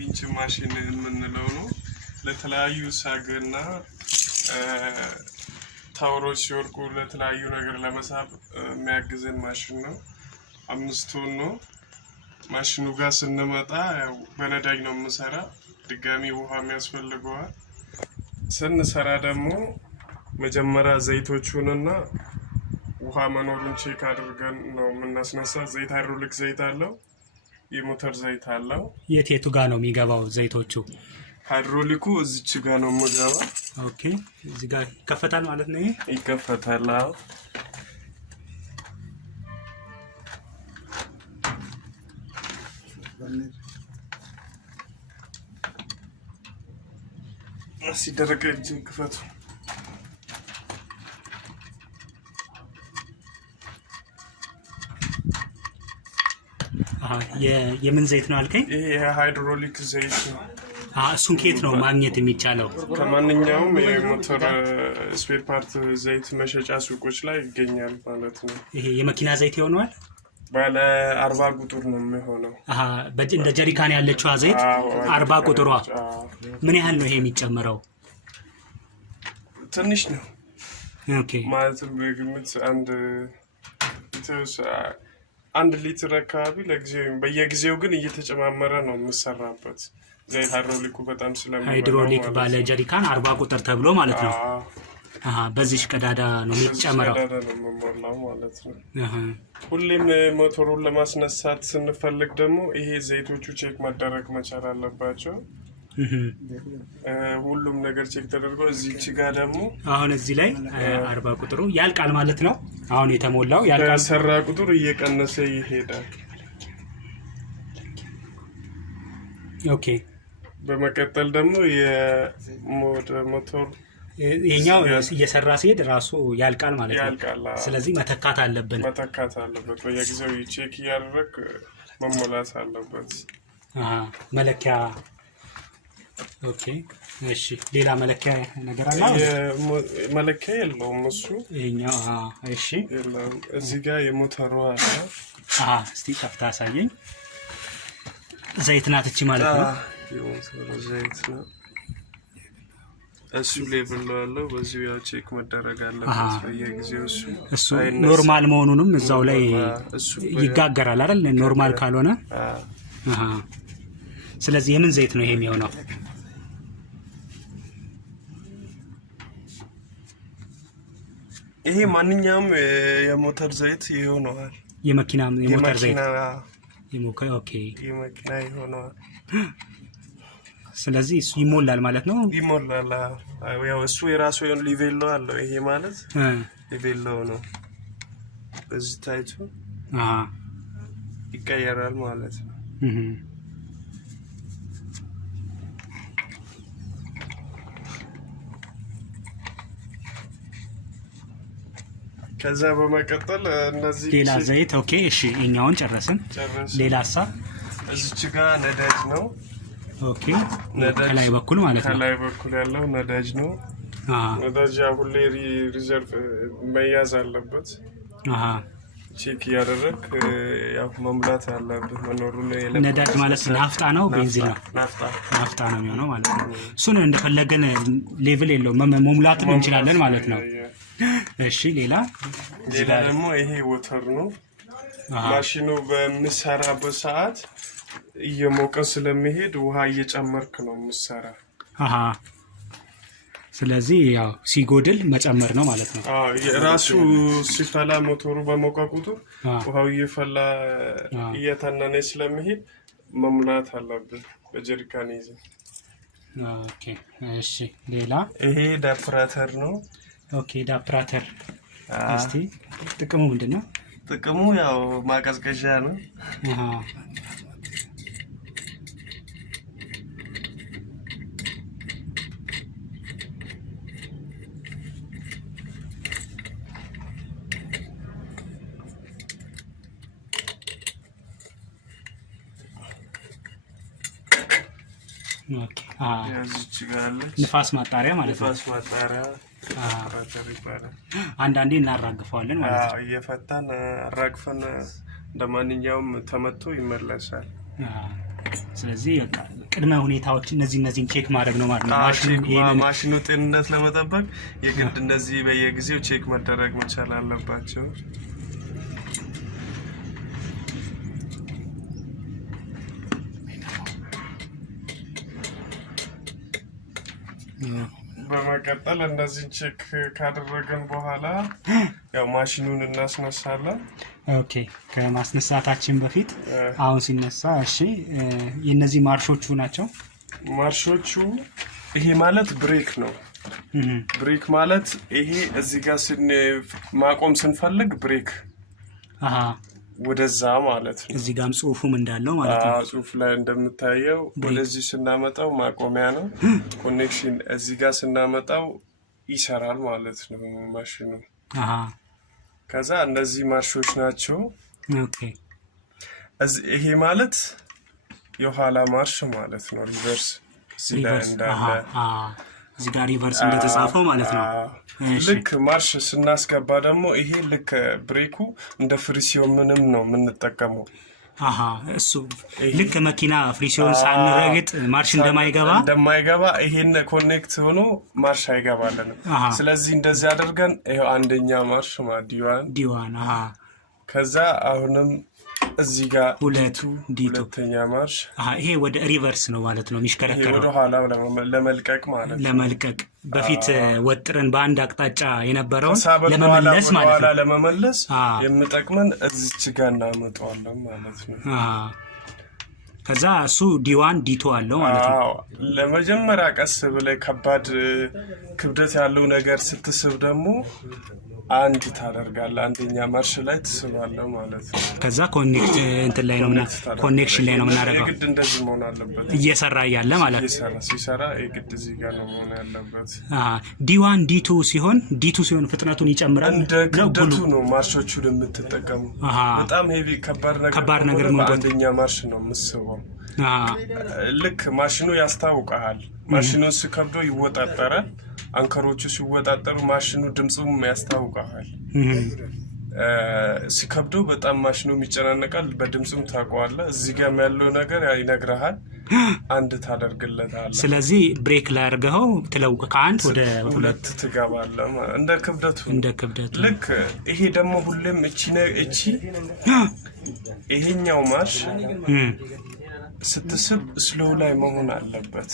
ዊንች ማሽን የምንለው ነው። ለተለያዩ ሳግና ታውሮች ሲወርቁ ለተለያዩ ነገር ለመሳብ የሚያግዘን ማሽን ነው። 5 ቶን ነው። ማሽኑ ጋር ስንመጣ ያው በነዳጅ ነው የምሰራ። ድጋሚ ውሃ የሚያስፈልገዋል። ስንሰራ ደግሞ መጀመሪያ ዘይቶቹንና ውሃ መኖሩን ቼክ አድርገን ነው የምናስነሳ። ዘይት ሃይድሮሊክ ዘይት አለው፣ የሞተር ዘይት አለው። የቱ ጋር ነው የሚገባው ዘይቶቹ? ሃይድሮሊኩ እዚች ጋር ነው የምገባው። ኦኬ፣ እዚህ ጋር ይከፈታል ማለት ነው። ይሄ ይከፈታል። አዎ፣ ሲደረግ እጅን ክፈቱ። የምን ዘይት ነው አልከኝ? ይሄ ሃይድሮሊክ ዘይት ነው። እሱን ከየት ነው ማግኘት የሚቻለው? ከማንኛውም የሞተር ስፔር ፓርት ዘይት መሸጫ ሱቆች ላይ ይገኛል ማለት ነው። ይሄ የመኪና ዘይት ይሆናል። ባለ 40 ቁጥር ነው የሚሆነው። እንደ ጀሪካን ያለችው ዘይት 40 ቁጥሯ ምን ያህል ነው ይሄ የሚጨመረው? ትንሽ ነው። ኦኬ፣ ማለት በግምት አንድ ሊትር አካባቢ ለጊዜው፣ በየጊዜው ግን እየተጨማመረ ነው የምሰራበት። ዘይት ሃይድሮሊኩ በጣም ስለሚበዛ ሃይድሮሊክ ባለ ጀሪካን 40 ቁጥር ተብሎ ማለት ነው። በዚህ ቀዳዳ ነው የሚጨመረው። ቀዳዳ ነው የምሞላው ማለት ነው። ሁሌም ሞተሩን ለማስነሳት ስንፈልግ ደግሞ ይሄ ዘይቶቹ ቼክ መደረግ መቻል አለባቸው። ሁሉም ነገር ቼክ ተደርጎ እዚህች ጋር ደግሞ አሁን እዚህ ላይ 40 ቁጥሩ ያልቃል ማለት ነው። አሁን የተሞላው ያልቃል። ሰራ ቁጥር እየቀነሰ ይሄዳል። ኦኬ፣ በመቀጠል ደግሞ የሞተር ይሄኛው እየሰራ ሲሄድ ራሱ ያልቃል ማለት ነው። ያልቃል። ስለዚህ መተካት አለበት። በየጊዜው ቼክ እያደረግ መሞላት አለበት። መለኪያ። ኦኬ፣ እሺ። ሌላ መለኪያ ነገር አለ? መለኪያ የለውም እሱ ይሄኛው። እሺ፣ የለውም። እዚህ ጋር የሞተሩ አለ። እስቲ ከፍታ አሳየኝ። ዘይት ናት እቺ ማለት ነው። የሞተሩ ዘይት ነው። እሱ ሌብል ነው ያለው። በዚህ ያው ቼክ መደረግ አለበት በየጊዜው። እሱ ኖርማል መሆኑንም እዛው ላይ ይጋገራል አይደል? ኖርማል ካልሆነ ስለዚህ የምን ዘይት ነው ይሄ የሚሆነው? ይሄ ማንኛውም የሞተር ዘይት ይሆናል። የመኪና የሞተር ዘይት ኦኬ፣ የመኪና ይሆናል። ስለዚህ እሱ ይሞላል ማለት ነው። ይሞላል። ያው እሱ የራሱ የሆነ ሊቬሎ አለው። ይሄ ማለት ሊቬሎ ነው። በዚህ ታይቶ ይቀየራል ማለት ነው። ከዛ በመቀጠል እነዚህ ሌላ ዘይት። ኦኬ፣ እሺ፣ እኛውን ጨረስን። ሌላ ሀሳብ እዚች ጋር ነዳጅ ነው። ኦኬ፣ ከላይ በኩል ማለት ነው። ከላይ በኩል ያለው ነዳጅ ነው። ነዳጅ ሁሌ ሪዘርቭ መያዝ አለበት። ቼክ እያደረግ ያው መሙላት አለበት መኖሩን። ነዳጅ ማለት ናፍጣ ነው ቤንዚን ነው? ናፍጣ ነው የሚሆነው ማለት ነው። እሱን እንደፈለገን ሌቭል የለው መሙላት እንችላለን ማለት ነው። እሺ፣ ሌላ ደግሞ ይሄ ወተር ነው። ማሽኑ በሚሰራበት ሰዓት እየሞቀ ስለሚሄድ ውሃ እየጨመርክ ነው የምሰራ። ስለዚህ ያው ሲጎድል መጨመር ነው ማለት ነው። ራሱ ሲፈላ ሞተሩ በሞቀ ቁጥር ውሃው እየፈላ እየተነነ ስለሚሄድ መሙላት አለብን በጀሪካን ይዘ። ኦኬ፣ እሺ። ሌላ ይሄ ዳፕራተር ነው። ኦኬ፣ ዳፕራተር እስቲ ጥቅሙ ምንድነው? ጥቅሙ ያው ማቀዝቀዣ ነው። ኦኬ፣ ያዚች ጋር አለች ንፋስ ማጣሪያ ማለት ነው። ንፋስ ማጣሪያ ይባላል። አንዳንዴ እናራግፈዋለን ማለት ነው። እየፈታን አራግፈን እንደማንኛውም ተመቶ ይመለሳል። ስለዚህ በቃ ቅድመ ሁኔታዎች እነዚህን ቼክ ማድረግ ነው ማለት ነው። ማሽኑ ጤንነት ለመጠበቅ የግድ እንደዚህ በየጊዜው ቼክ መደረግ መቻል አለባቸው። በመቀጠል እንደዚህ ቼክ ካደረገን በኋላ ያው ማሽኑን እናስነሳለን። ኦኬ ከማስነሳታችን በፊት አሁን ሲነሳ እሺ የነዚህ ማርሾቹ ናቸው። ማርሾቹ ይሄ ማለት ብሬክ ነው። ብሬክ ማለት ይሄ እዚህ ጋር ማቆም ስንፈልግ ብሬክ ወደዛ ማለት ነው። እዚህ ጋርም ጽሁፉም እንዳለው ማለት ነው። ጽሁፍ ላይ እንደምታየው ወደዚህ ስናመጣው ማቆሚያ ነው። ኮኔክሽን እዚህ ጋር ስናመጣው ይሰራል ማለት ነው ማሽኑ። ከዛ እንደዚህ ማርሾች ናቸው። ኦኬ ይሄ ማለት የኋላ ማርሽ ማለት ነው። ሪቨርስ እዚህ ላይ እንዳለ እዚህ ጋር ሪቨርስ እንደተጻፈው ማለት ነው። ልክ ማርሽ ስናስገባ ደግሞ ይሄ ልክ ብሬኩ እንደ ፍሪሲዮን ምንም ነው የምንጠቀመው። እሱ ልክ መኪና ፍሪሲዮን ሳንረግጥ ማርሽ እንደማይገባ ይሄን ኮኔክት ሆኖ ማርሽ አይገባልንም። ስለዚህ እንደዚህ አድርገን ይሄው አንደኛ ማርሽ ዲዋን ከዛ አሁንም እዚህ ጋር ሁለተኛ ማርሽ ይሄ ወደ ሪቨርስ ነው ማለት ነው የሚሽከረከረው። ወደ ኋላ ለመልቀቅ ማለት ነው። ለመልቀቅ በፊት ወጥረን በአንድ አቅጣጫ የነበረውን ለመመለስ ማለት ነው። ለመመለስ የምጠቅመን እዚች ጋር እናመጣዋለን ማለት ነው። ከዛ እሱ ዲዋን ዲቱ አለው ማለት ነው። ለመጀመሪያ ቀስ ብለህ ከባድ ክብደት ያለው ነገር ስትስብ ደግሞ አንድ ታደርጋለህ፣ አንደኛ ማርሽ ላይ ትስባለህ ማለት ነው። ከዛ ኮኔክሽን ላይ ነው የምናደርገው። የግድ እንደዚህ መሆን አለበት እየሰራ እያለ ማለት ነው። ሲሰራ የግድ እዚህ ጋር ነው መሆን ያለበት። ዲዋን ዲቱ ሲሆን ፍጥነቱን ይጨምራል። እንደ ክብደቱ ነው ማርሾቹን የምትጠቀሙ። በጣም ሄቪ ከባድ ነገር አንደኛ ማርሽ ነው የምስበው። ልክ ማሽኑ ያስታውቃል። ማሽኑን ስከብዶ ይወጣጠራል። አንከሮቹ ሲወጣጠሩ ማሽኑ ድምጹም ያስታውቃል። ሲከብዶ በጣም ማሽኑ ይጨናነቃል። በድምጹም ታውቀዋለህ። እዚህ ጋር ያለው ነገር ይነግርሃል። አንድ ታደርግለታለህ። ስለዚህ ብሬክ ላይ አድርገው ከአንድ ወደ ሁለት ትገባለህ እንደ ክብደቱ። ልክ ይሄ ደግሞ ሁሌም እቺ ይሄኛው ማርሽ ስትስብ ስሎው ላይ መሆን አለበት።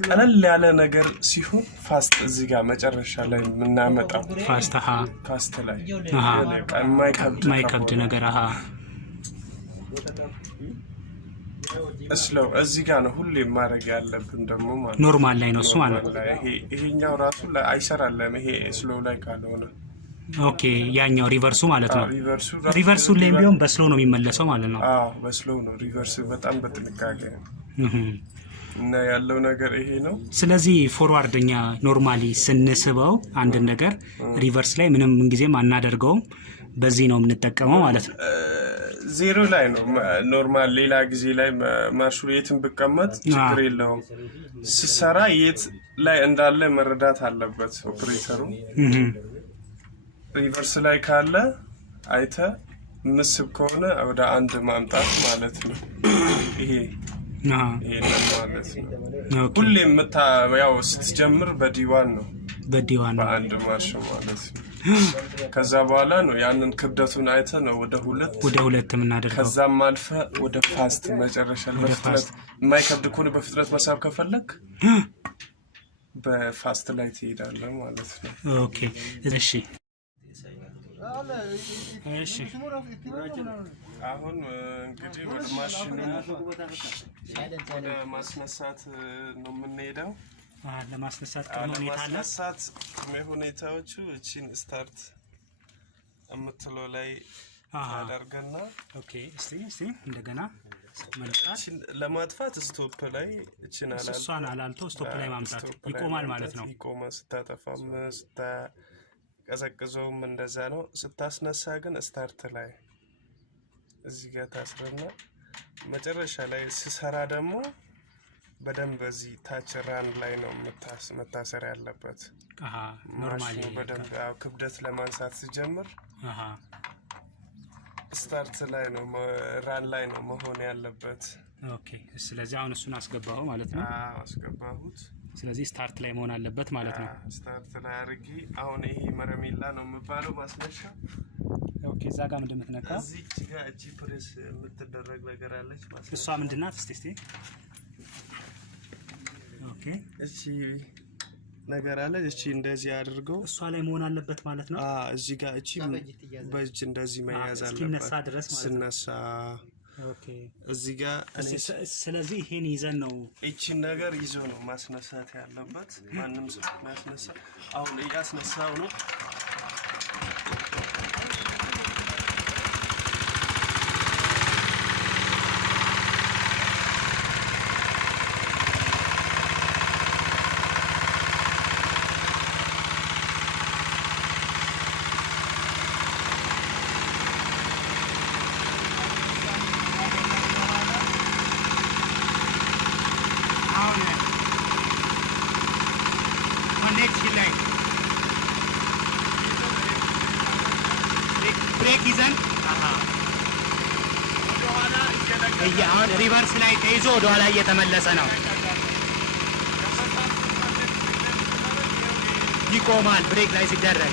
ቀለል ያለ ነገር ሲሆን ፋስት እዚህ ጋር መጨረሻ ላይ የምናመጣው ፋስት ላይ የማይከብድ ነገር ስሎው እዚህ ጋር ነው ሁሌ ማድረግ ያለብን። ደግሞ ማለት ኖርማል ላይ ነው እሱ ማለት ነው። ይሄኛው ራሱ አይሰራለም ይሄ ስሎው ላይ ካልሆነ። ኦኬ ያኛው ሪቨርሱ ማለት ነው። ሪቨርሱ ላይ ቢሆን በስሎ ነው የሚመለሰው ማለት ነው። በስሎ ነው ሪቨርስ በጣም በጥንቃቄ እና ያለው ነገር ይሄ ነው። ስለዚህ ፎርዋርድኛ ኖርማሊ ስንስበው አንድ ነገር ሪቨርስ ላይ ምንም ምንጊዜም አናደርገውም፣ በዚህ ነው የምንጠቀመው ማለት ነው። ዜሮ ላይ ነው ኖርማል። ሌላ ጊዜ ላይ ማርሹ የትም ብቀመጥ ችግር የለውም። ሲሰራ የት ላይ እንዳለ መረዳት አለበት ኦፕሬተሩ። ሪቨርስ ላይ ካለ አይተ ምስብ ከሆነ ወደ አንድ ማምጣት ማለት ነው። ይሄ ማለት ነው። ሁሌም ያው ስትጀምር በዲዋን ነው በአንድ ማርሽ ማለት ነው። ከዛ በኋላ ነው ያንን ክብደቱን አይተ ነው ወደ ሁለት የምናደርገው። ከዛም አልፈ ወደ ፋስት መጨረሻ በፍጥነት የማይከብድ ከሆነ በፍጥነት መሳብ ከፈለክ በፋስት ላይ ትሄዳለህ ማለት ነው። ኦኬ እሺ አሁን እንግዲህ ወደ ማሽኑ ወደ ማስነሳት ነው የምንሄደው። ለማስነሳት ሁኔታዎቹ እቺን ስታርት የምትለው ላይ አደርገና ኦኬ እስቲ እንደገና እቺን ለማጥፋት ስቶፕ ላይ እሷን አላልቶ ስቶፕ ላይ ማምጣት ይቆማል ማለት ነው። ይቆማል። ስታጠፋም ቀዘቅዞም እንደዛ ነው። ስታስነሳ ግን ስታርት ላይ እዚህ ጋር ታስረና መጨረሻ ላይ ሲሰራ ደግሞ በደንብ እዚህ ታች ራን ላይ ነው መታሰር ያለበት። ኖርማሊ በደንብ ክብደት ለማንሳት ሲጀምር ስታርት ላይ ነው ራን ላይ ነው መሆን ያለበት። ኦኬ ስለዚህ አሁን እሱን አስገባው ማለት ነው አስገባሁት ስለዚህ ስታርት ላይ መሆን አለበት ማለት ነው ስታርት ላይ አርጊ አሁን ይሄ መረሜላ ነው የሚባለው ማስነሻ ኦኬ እዛ ጋር ምንድነው የምትነካው እዚህ ጋር እቺ ፕሬስ የምትደረግ ነገር አለች ማስነሻ እሷ ምንድናት እስቲ ኦኬ እቺ ነገር አለ እቺ እንደዚህ አድርገው እሷ ላይ መሆን አለበት ማለት ነው እዚህ ጋር እቺ በእጅ እንደዚህ መያዝ አለበት ሲነሳ ድረስ ማለት ነው ሲነሳ ኦኬ እዚህ ጋር ስለዚህ ይሄን ይዘን ነው እቺ ነገር ይዞ ነው ማስነሳት ያለበት ማንንም ሰው ማስነሳ አሁን እያስነሳው ነው ብሬክ ይዘን አሁን ሪቨርስ ላይ ተይዞ ወደ ኋላ እየተመለሰ ነው ይቆማል ብሬክ ላይ ሲደረግ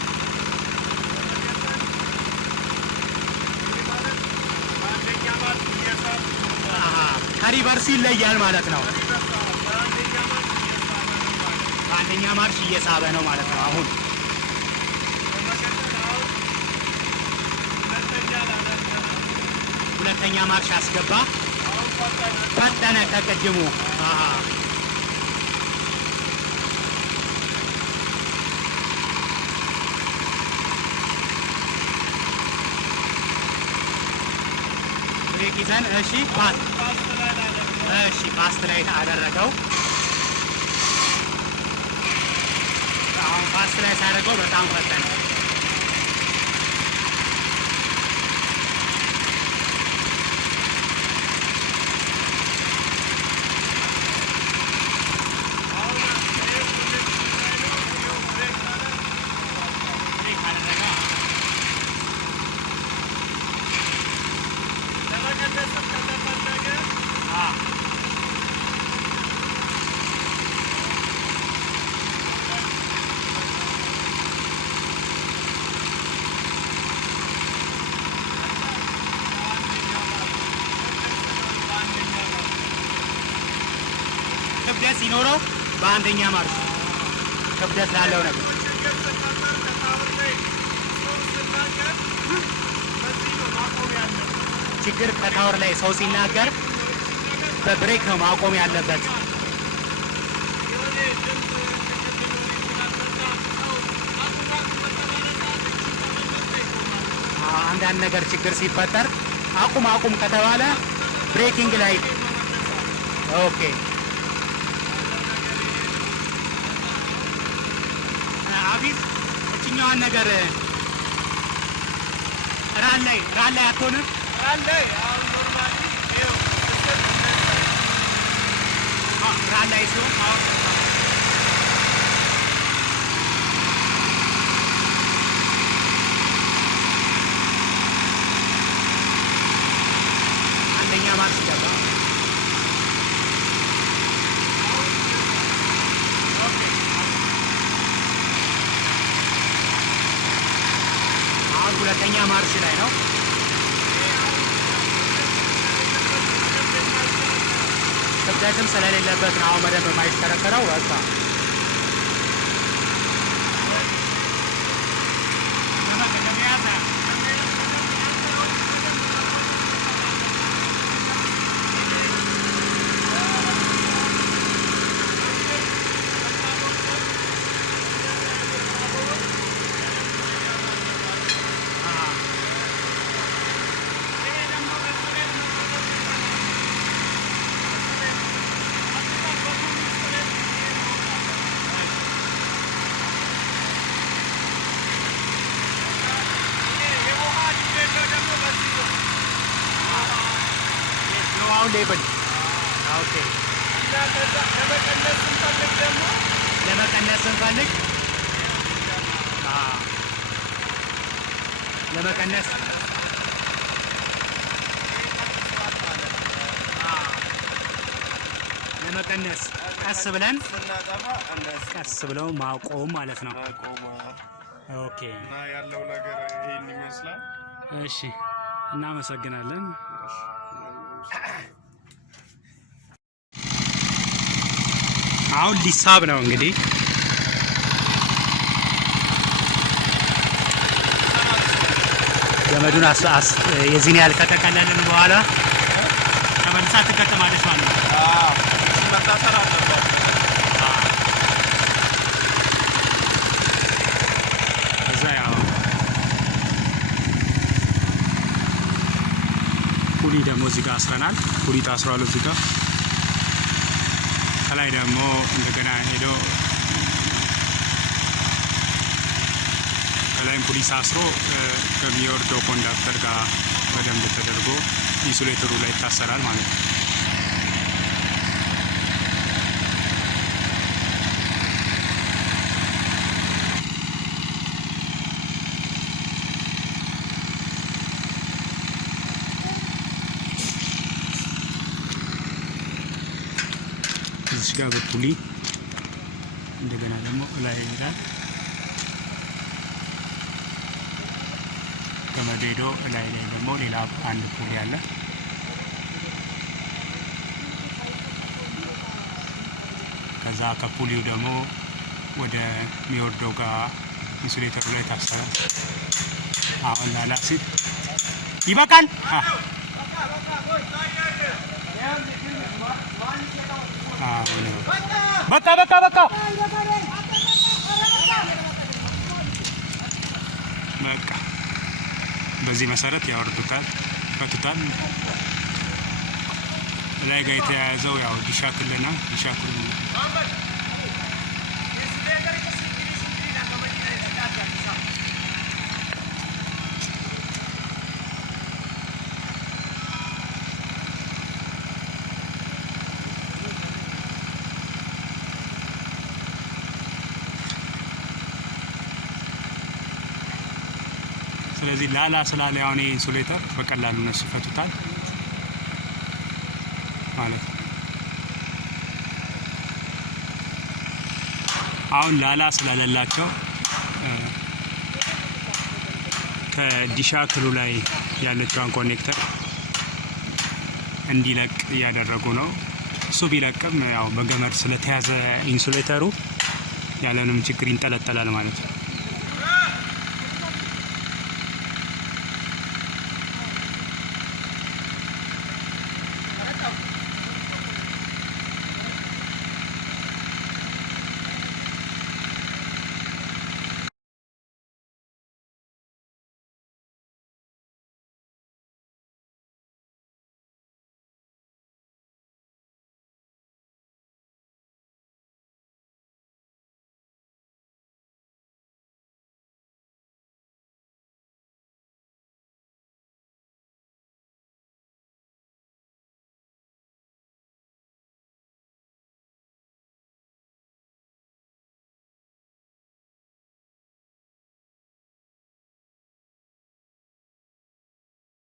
ከሪቨርስ ይለያል ማለት ነው አንደኛ ማርሽ እየሳበ ነው ማለት ነው አሁን ሁለተኛ ማርሽ አስገባ ፈጠነ ከቀድሙ ብሬክ ይዘን እሺ ፋስት ላይ አደረገው አሁን ፋስት ላይ ሳደርገው በጣም ፈጠነ ክብደት ሲኖረው በአንደኛ ማርሽ ክብደት ላለው ነገር ችግር ከታወር ላይ ሰው ሲናገር በብሬክ ነው ማቆም ያለበት አንዳንድ ነገር ችግር ሲፈጠር አቁም ከተባለ ብሬኪንግ ላይ ኦኬ አቢስ እቺኛዋን ነገር ራን ላይ አትሆንም ራን ላይ አሁን ኖርማሊ ይሄው ራን ላይ ሲሆን አንደኛ ማርሽ ገባ ሁለተኛ ማርሽ ላይ ነው ክብደትም ስለሌለበት ነው አሁን በደንብ የማይሽከረከረው በቃ ሌብል ኦኬ ለመቀነስ ስንፈልግ ለመቀነስ ለመቀነስ ቀስ ብለን ቀስ ብለው ማቆም ማለት ነው። ኦኬ እና ያለው ነገር ይሄን ይመስላል። እሺ እናመሰግናለን። አሁን ሊሳብ ነው እንግዲህ ገመዱን የዚህን ያህል ከተቀለልን በኋላ ተመልሳ ትገጠማለች ማለት ነው። መታሰር አለበት። እዛ ያው ፑሊ ደግሞ እዚህ ጋር አስረናል። ፑሊ ታስሯል እዚህ ጋር። ከላይ ደግሞ እንደገና ሄዶ ከላይም ፖሊስ አስሮ ከሚወርደው ኮንዳክተር ጋር በደንብ ተደርጎ ኢንሱሌተሩ ላይ ይታሰራል ማለት ነው። እዚህ ጋር በፑሊ እንደገና ደግሞ ላይ ይላል ከመደዶ ላይ ደግሞ ሌላ አንድ ፑሊ አለ። ከዛ ከፑሊው ደግሞ ወደ ሚወርደው ጋር ኢንሱሌተሩ ላይ ታሰረ። አሁን ላላሲ ይበቃል። በቃ በቃ በዚህ መሰረት ያወርዱታል፣ ፈቱታል። ላይ ጋር የተያያዘው ያው ዲሻክልና ዲሻክሉ ስለዚህ ላላ ስላለ ያው ኢንሱሌተር በቀላሉ እነሱ ፈቱታል ማለት ነው። አሁን ላላ ስላለላቸው ከዲሻክሉ ላይ ያለችውን ኮኔክተር እንዲለቅ እያደረጉ ነው። እሱ ቢለቅም ያው በገመድ ስለተያዘ ኢንሱሌተሩ ያለንም ችግር ይንጠለጠላል ማለት ነው።